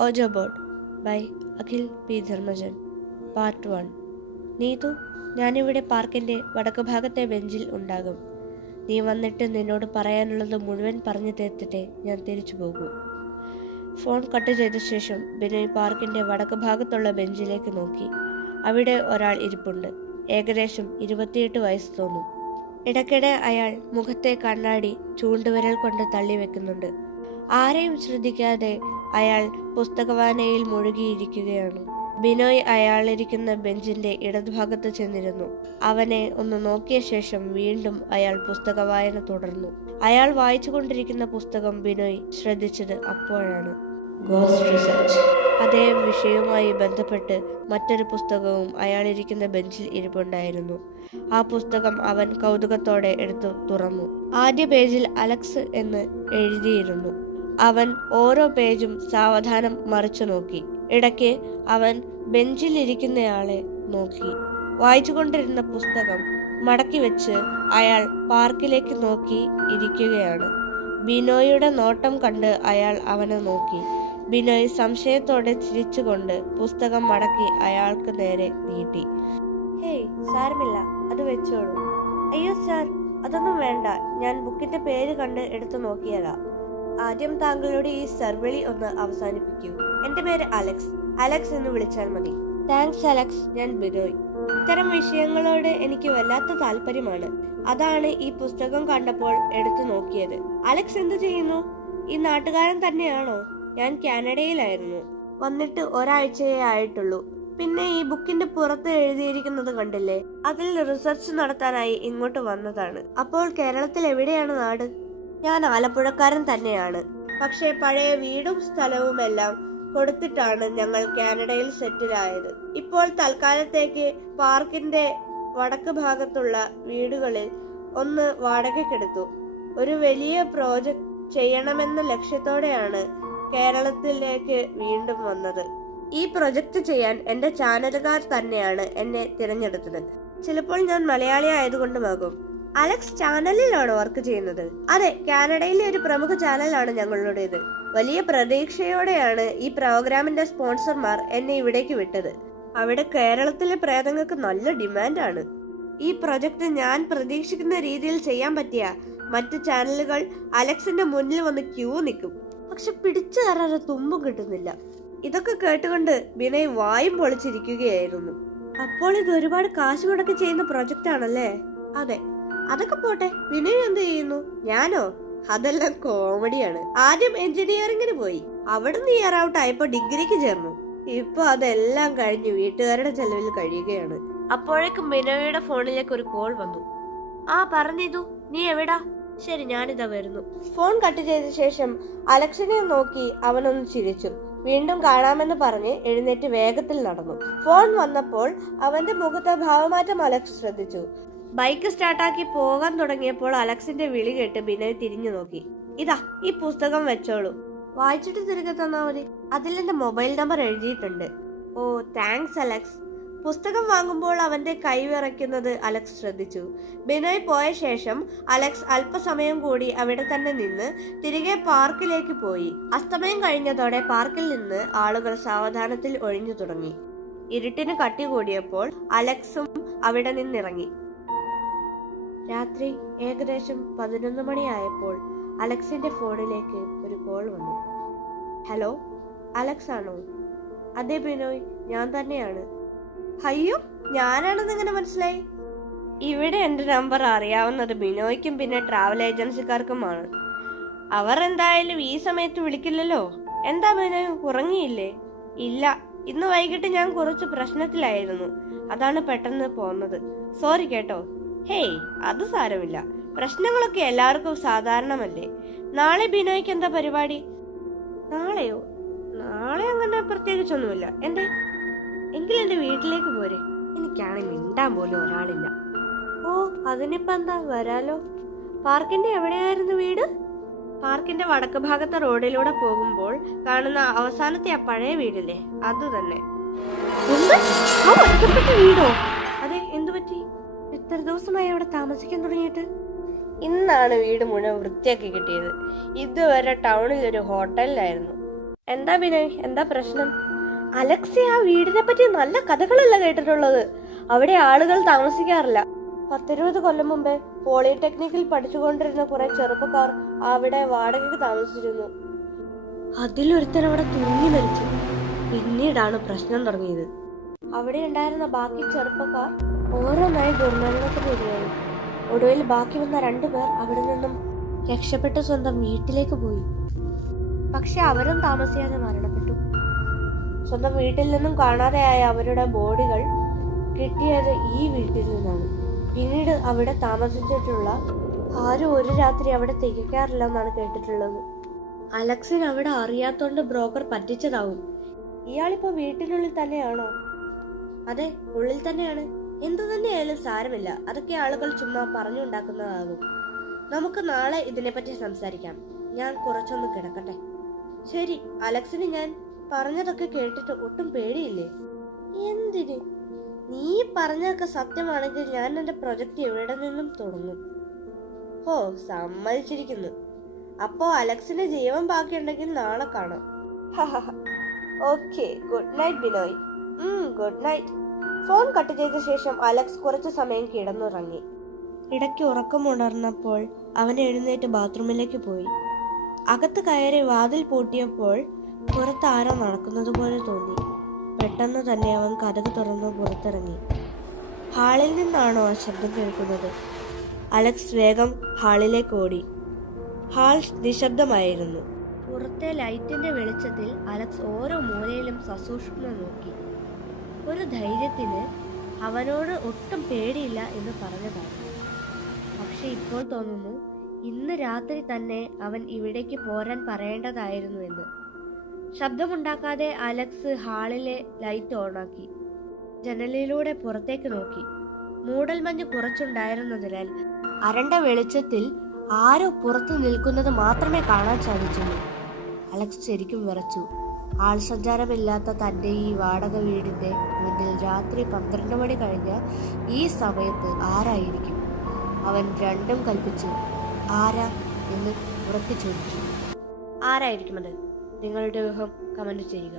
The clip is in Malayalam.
Ouija board by Akhil P Dharmajan. Part 1. Neethu, ഞാനിവിടെ പാർക്കിൻ്റെ വടക്ക് ഭാഗത്തെ ബെഞ്ചിൽ ഉണ്ടാകും. നീ വന്നിട്ട് നിന്നോട് പറയാനുള്ളത് മുഴുവൻ പറഞ്ഞു തീർത്തിട്ടേ ഞാൻ തിരിച്ചു പോകൂ. ഫോൺ കട്ട് ചെയ്ത ശേഷം ബിനോയ് പാർക്കിൻ്റെ വടക്ക് ഭാഗത്തുള്ള ബെഞ്ചിലേക്ക് നോക്കി. അവിടെ ഒരാൾ ഇരിപ്പുണ്ട്. ഏകദേശം 28 വയസ്സ് തോന്നും. ഇടയ്ക്കിടെ അയാൾ മുഖത്തെ കണ്ണാടി ചൂണ്ടുവിരൽ കൊണ്ട് തള്ളി വെക്കുന്നുണ്ട്. ആരെയും ശ്രദ്ധിക്കാതെ അയാൾ പുസ്തകവായനയിൽ മുഴുകിയിരിക്കുകയാണ്. ബിനോയ് അയാളിരിക്കുന്ന ബെഞ്ചിന്റെ ഇടതുഭാഗത്ത് ചെന്നിരുന്നു. അവനെ ഒന്ന് നോക്കിയ ശേഷം വീണ്ടും അയാൾ പുസ്തകവായന തുടർന്നു. അയാൾ വായിച്ചുകൊണ്ടിരിക്കുന്ന പുസ്തകം ബിനോയ് ശ്രദ്ധിച്ചത് അപ്പോഴാണ്. Ghost research. അതേ വിഷയവുമായി ബന്ധപ്പെട്ട് മറ്റൊരു പുസ്തകവും അയാളിരിക്കുന്ന ബെഞ്ചിൽ ഇരിപ്പുണ്ടായിരുന്നു. ആ പുസ്തകം അവൻ കൗതുകത്തോടെ എടുത്തു തുറന്നു. ആദ്യ പേജിൽ അലക്സ് എന്ന് എഴുതിയിരുന്നു. അവൻ ഓരോ പേജും സാവധാനം മറിച്ചു നോക്കി. ഇടയ്ക്ക് അവൻ ബെഞ്ചിലിരിക്കുന്നയാളെ നോക്കി. വായിച്ചുകൊണ്ടിരുന്ന പുസ്തകം മടക്കി വെച്ച് അയാൾ പാർക്കിലേക്ക് നോക്കി ഇരിക്കുകയാണ്. ബിനോയുടെ നോട്ടം കണ്ട് അയാൾ അവനെ നോക്കി. ബിനോയ് സംശയത്തോടെ ചിരിച്ചുകൊണ്ട് പുസ്തകം മടക്കി അയാൾക്ക് നേരെ നീട്ടി. ഹേയ്, സാരമില്ല, അത് വെച്ചോളൂ. അയ്യോ സാർ, അതൊന്നും വേണ്ട. ഞാൻ ബുക്കിന്റെ പേര് കണ്ട് എടുത്തു നോക്കിയതാ. ആദ്യം താങ്കളുടെ ഈ സർവളി ഒന്ന് അവസാനിപ്പിക്കൂ. എന്റെ പേര് അലക്സ്. അലക്സ് എന്ന് വിളിച്ചാൽ മതി. Thanks Alex. ഞാൻ ബിനോയ്. ഇത്തരം വിഷയങ്ങളോട് എനിക്ക് വല്ലാത്ത താല്പര്യമാണ്. അതാണ് ഈ പുസ്തകം കണ്ടപ്പോൾ എടുത്തു നോക്കിയത്. അലക്സ് എന്ത് ചെയ്യുന്നു? ഈ നാട്ടുകാരൻ തന്നെയാണോ? ഞാൻ കാനഡയിലായിരുന്നു. വന്നിട്ട് ഒരാഴ്ചയേ ആയിട്ടുള്ളൂ. പിന്നെ ഈ ബുക്കിന്റെ പുറത്ത് എഴുതിയിരിക്കുന്നത് കണ്ടില്ലേ? അതിൽ റിസർച്ച് നടത്താനായി ഇങ്ങോട്ട് വന്നതാണ്. അപ്പോൾ കേരളത്തിൽ എവിടെയാണ് നാട്? ഞാൻ ആലപ്പുഴക്കാരൻ തന്നെയാണ്. പക്ഷെ പഴയ വീടും സ്ഥലവും എല്ലാം കൊടുത്തിട്ടാണ് ഞങ്ങൾ കാനഡയിൽ സെറ്റിലായത്. ഇപ്പോൾ തൽക്കാലത്തേക്ക് പാർക്കിന്റെ വടക്ക് ഭാഗത്തുള്ള വീടുകളിൽ ഒന്ന് വാടകയ്ക്കെടുത്തു. ഒരു വലിയ പ്രോജക്റ്റ് ചെയ്യണമെന്ന ലക്ഷ്യത്തോടെയാണ് കേരളത്തിലേക്ക് വീണ്ടും വന്നത്. ഈ പ്രൊജക്ട് ചെയ്യാൻ എന്റെ ചാനലുകാർ തന്നെയാണ് എന്നെ തിരഞ്ഞെടുത്തത്. ചിലപ്പോൾ ഞാൻ മലയാളി ആയതുകൊണ്ടുമാകും. അലക്സ് ചാനലിലാണോ വർക്ക് ചെയ്യുന്നത്? അതെ, കാനഡയിലെ ഒരു പ്രമുഖ ചാനലാണ് ഞങ്ങളുടേത്. വലിയ പ്രതീക്ഷയോടെയാണ് ഈ പ്രോഗ്രാമിന്റെ സ്പോൺസർമാർ എന്നെ ഇവിടേക്ക് വിട്ടത്. അവിടെ കേരളത്തിലെ പ്രേതങ്ങൾക്ക് നല്ല ഡിമാൻഡാണ്. ഈ പ്രൊജക്ട് ഞാൻ പ്രതീക്ഷിക്കുന്ന രീതിയിൽ ചെയ്യാൻ പറ്റിയ മറ്റു ചാനലുകൾ അലക്സിന്റെ മുന്നിൽ വന്ന് ക്യൂ നിൽക്കും. പക്ഷെ പിടിച്ചു തരാൻ തുമ്പും കിട്ടുന്നില്ല. ഇതൊക്കെ കേട്ടുകൊണ്ട് ബിനോയ് വായും പൊളിച്ചിരിക്കുകയായിരുന്നു. അപ്പോൾ ഇത് ഒരുപാട് കാശ് മുടക്കി ചെയ്യുന്ന പ്രൊജക്റ്റ് ആണല്ലേ? അതെ. അതൊക്കെ പോട്ടെ, ബിനോയ് എന്ത് ചെയ്യുന്നു? ഞാനോ? അതെല്ലാം കോമഡിയാണ്. ആദ്യം എഞ്ചിനീയറിംഗിന് പോയി. അവിടുന്ന് ഇയർ ഔട്ട് ആയപ്പോ ഡിഗ്രിക്ക് ചേർന്നു. ഇപ്പൊ അതെല്ലാം കഴിഞ്ഞ് വീട്ടുകാരുടെ ചെലവിൽ കഴിയുകയാണ്. അപ്പോഴേക്കും ബിനോയുടെ ഫോണിലേക്ക് ഒരു കോൾ വന്നു. ആ, പറഞ്ഞിതു, നീ എവിടാ? ശരി, ഞാനിതാ വരുന്നു. ഫോൺ കട്ട് ചെയ്ത ശേഷം അലക്സിനെ നോക്കി അവനൊന്ന് ചിരിച്ചു. വീണ്ടും കാണാമെന്ന് പറഞ്ഞ് എഴുന്നേറ്റ് വേഗത്തിൽ നടന്നു. ഫോൺ വന്നപ്പോൾ അവന്റെ മുഖത്തെ ഭാവമാറ്റം അലക്സ് ശ്രദ്ധിച്ചു. ബൈക്ക് സ്റ്റാർട്ടാക്കി പോകാൻ തുടങ്ങിയപ്പോൾ അലക്സിന്റെ വിളി കേട്ട് ബിനോയ് തിരിഞ്ഞു നോക്കി. ഇതാ, ഈ പുസ്തകം വെച്ചോളൂ. വായിച്ചിട്ട് തിരികെ തന്നാ മതി. അതിൽ എന്റെ മൊബൈൽ നമ്പർ എഴുതിയിട്ടുണ്ട്. ഓ, താങ്ക്സ് അലക്സ്. പുസ്തകം വാങ്ങുമ്പോൾ അവന്റെ കൈ വിറയ്ക്കുന്നത് അലക്സ് ശ്രദ്ധിച്ചു. ബിനോയ് പോയ ശേഷം അലക്സ് അല്പസമയം കൂടി അവിടെ തന്നെ നിന്ന് തിരികെ പാർക്കിലേക്ക് പോയി. അസ്തമയം കഴിഞ്ഞതോടെ പാർക്കിൽ നിന്ന് ആളുകൾ സാവധാനത്തിൽ ഒഴിഞ്ഞു തുടങ്ങി. ഇരുട്ടിന് കട്ടി കൂടിയപ്പോൾ അലക്സും അവിടെ നിന്നിറങ്ങി. രാത്രി ഏകദേശം 11 മണിയായപ്പോൾ അലക്സിന്റെ ഫോണിലേക്ക് ഒരു കോൾ വന്നു. ഹലോ, അലക്സ് ആണോ? അതെ ബിനോയ്, ഞാൻ തന്നെയാണ്. അയ്യോ, ഞാനാണെന്ന് എങ്ങനെ മനസ്സിലായി? ഇവിടെ എന്റെ നമ്പർ അറിയാവുന്നത് ബിനോയ്ക്കും പിന്നെ ട്രാവൽ ഏജൻസിക്കാർക്കുമാണ്. അവർ എന്തായാലും ഈ സമയത്ത് വിളിക്കില്ലല്ലോ. എന്താ ബിനോയ്, ഉറങ്ങിയില്ലേ? ഇല്ല, ഇന്ന് വൈകിട്ട് ഞാൻ കുറച്ച് പ്രശ്നത്തിലായിരുന്നു. അതാണ് പെട്ടെന്ന് പോന്നത്. സോറി കേട്ടോ. ഹേയ്, അത് സാരമില്ല. പ്രശ്നങ്ങളൊക്കെ എല്ലാവർക്കും സാധാരണമല്ലേ. നാളെ ബിനോയ്ക്ക് എന്താ പരിപാടി? നാളെയോ? നാളെ അങ്ങനെ പ്രത്യേകിച്ചൊന്നുമില്ല. എന്തേ? എങ്കിൽ എന്റെ വീട്ടിലേക്ക് പോരെ. എനിക്കാണെങ്കിൽ മിണ്ടാൻ പോലും ഒരാളില്ല. ഓ, അതിനിപ്പോ എന്താ, വരാലോ. പാർക്കിന്റെ എവിടെയായിരുന്നു വീട്? പാർക്കിന്റെ വടക്ക് ഭാഗത്തെ റോഡിലൂടെ പോകുമ്പോൾ കാണുന്ന അവസാനത്തെ ആ പഴയ വീടില്ലേ, അത് തന്നെ. വീടോ? അതെ. എന്തു പറ്റി? എത്ര ദിവസമായി അവിടെ താമസിക്കാൻ തുടങ്ങിയിട്ട്? ഇന്നാണ് വീട് മുഴുവൻ വൃത്തിയാക്കി കിട്ടിയത്. ഇതുവരെ ടൗണിൽ ഒരു ഹോട്ടലിലായിരുന്നു. എന്താ ബിനോയ്, എന്താ പ്രശ്നം? അലക്സി, ആ വീടിനെ പറ്റി നല്ല കഥകളല്ല കേട്ടിട്ടുള്ളത്. അവിടെ ആളുകൾ താമസിക്കാറില്ല. 10-20 കൊല്ലം മുമ്പേ പോളിടെക്നിക്കിൽ പഠിച്ചുകൊണ്ടിരുന്ന കുറെ ചെറുപ്പക്കാർ അവിടെ വാടകയ്ക്ക് താമസിച്ചിരുന്നു. അതിലൊരുത്തൻ അവിടെ തൂങ്ങി മരിച്ചു. പിന്നീടാണ് പ്രശ്നം തുടങ്ങിയത്. അവിടെ ഉണ്ടായിരുന്ന ബാക്കി ചെറുപ്പക്കാർ ഓരോന്നായി ദുർമരണത്തിനിരയായി. ഒടുവിൽ ബാക്കി വന്ന 2 പേർ അവിടെ നിന്നും രക്ഷപ്പെട്ട് സ്വന്തം വീട്ടിലേക്ക് പോയി. പക്ഷെ അവരും താമസിയാതെ മരണപ്പെട്ടു. സ്വന്തം വീട്ടിൽ നിന്നും കാണാതെയായ അവരുടെ ബോഡികൾ കിട്ടിയത് ഈ വീട്ടിൽ നിന്നാണ്. പിന്നീട് അവിടെ താമസിച്ചിട്ടുള്ള ആരും ഒരു രാത്രി അവിടെ തികയ്ക്കാറില്ല എന്നാണ് കേട്ടിട്ടുള്ളത്. അലക്സിന് അവിടെ അറിയാത്തോണ്ട് ബ്രോക്കർ പറ്റിച്ചതാവും. ഇയാളിപ്പോ വീട്ടിനുള്ളിൽ തന്നെയാണോ? അതെ, ഉള്ളിൽ തന്നെയാണ്. എന്തു തന്നെയായാലും സാരമില്ല, അതൊക്കെ ആളുകൾ ചുമ്മാ പറഞ്ഞുണ്ടാക്കുന്നതാകും. നമുക്ക് നാളെ ഇതിനെപ്പറ്റി സംസാരിക്കാം. ഞാൻ കുറച്ചൊന്ന് കിടക്കട്ടെ. ശരി, അലക്സിന് ഞാൻ പറഞ്ഞതൊക്കെ കേട്ടിട്ട് ഒട്ടും പേടിയില്ലേ? എന്തിന്? നീ പറഞ്ഞതൊക്കെ സത്യമാണെങ്കിൽ ഞാൻ എന്റെ പ്രൊജക്ട് എവിടെ നിന്നും തുടങ്ങും. ഓ, സമ്മതിച്ചിരിക്കുന്നു. അപ്പോ അലക്സിന്റെ ജീവൻ ബാക്കിയുണ്ടെങ്കിൽ നാളെ കാണാം. Okay, good night Binoy. Good night. Phone cut ചെയ്ത ശേഷം അലക്സ് കുറച്ചു സമയം കിടന്നുറങ്ങി. ഇടയ്ക്ക് ഉറക്കമുണർന്നപ്പോൾ അവൻ എഴുന്നേറ്റ് ബാത്റൂമിലേക്ക് പോയി. അകത്ത് കയറി വാതിൽ പൂട്ടിയപ്പോൾ പുറത്ത് ആരോ നടക്കുന്നത് പോലെ തോന്നി. പെട്ടെന്ന് തന്നെ അവൻ കതക് തുറന്ന് പുറത്തിറങ്ങി. ഹാളിൽ നിന്നാണോ ആ ശബ്ദം കേൾക്കുന്നത്? അലക്സ് വേഗം ഹാളിലേക്ക് ഓടി. ഹാൾ നിശബ്ദമായിരുന്നു. പുറത്തെ ലൈറ്റിന്റെ വെളിച്ചത്തിൽ അലക്സ് ഓരോ മൂലയിലും സസൂക്ഷ്മം നോക്കി. ഒരു ധൈര്യത്തിന് അവനോട് ഒട്ടും പേടിയില്ല എന്ന് പറഞ്ഞതാണ്. പക്ഷെ ഇപ്പോൾ തോന്നുന്നു ഇന്ന് രാത്രി തന്നെ അവൻ ഇവിടേക്ക് പോരാൻ പറയേണ്ടതായിരുന്നു എന്ന്. ശബ്ദമുണ്ടാക്കാതെ അലക്സ് ഹാളിലെ ലൈറ്റ് ഓണാക്കി. ജനലിലൂടെ പുറത്തേക്ക് നോക്കി. മൂടൽമഞ്ഞ് കുറച്ചുണ്ടായിരുന്നതിനാൽ അരണ്ട വെളിച്ചത്തിൽ ആരോ പുറത്തു നിൽക്കുന്നത് മാത്രമേ കാണാൻ സാധിച്ചുള്ളൂ. അലക്സ് ശരിക്കും വിറച്ചു. ആൾ സഞ്ചാരമില്ലാത്ത തൻ്റെ ഈ വാടക വീടിന്റെ മുന്നിൽ രാത്രി 12 മണി കഴിഞ്ഞ ഈ സമയത്ത് ആരായിരിക്കും? അവൻ രണ്ടും കൽപ്പിച്ച് ആരാ എന്ന് ഉറക്കെ ചോദിച്ചു. ആരായിരിക്കും അത്? നിങ്ങളുടെ ഊഹം കമന്റ് ചെയ്യുക.